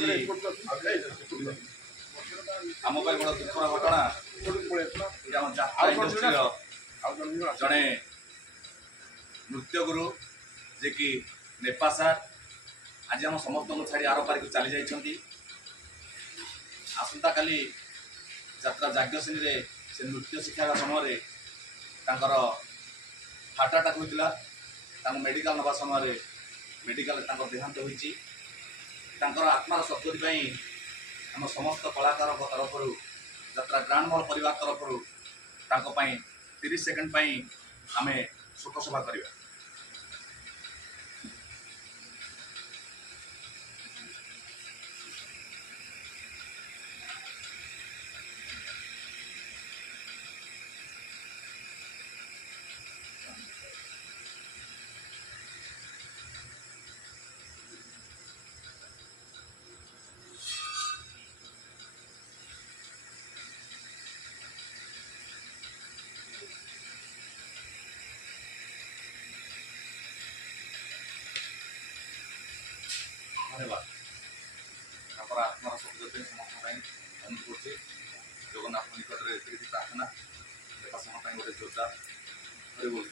आज आम बड़ दुखर घटना इंडस्ट्री जड़े नृत्य गुरु जे कि नेपा सार आज आम समस्त को छाड़ी आर पारिक चली जाइए। आसंता काली यात्रा जाग्ञसेनी रे से नृत्य शिक्षा समय हार्ट अटैक होता मेडिकल नवा समय मेडिकल देहांत होती आत्मार सद्गति आम समस्त कलाकार तरफ यात्रा ग्रांड मॉल परिवार तरफ 30 सेकेंड आम शोक सभा करवा। धन्यवाद। आत्मार सद्गति समस्त अनुरोध कर जगन्नाथ निकट में प्रार्थना गोटे जोरदार हरि बोल।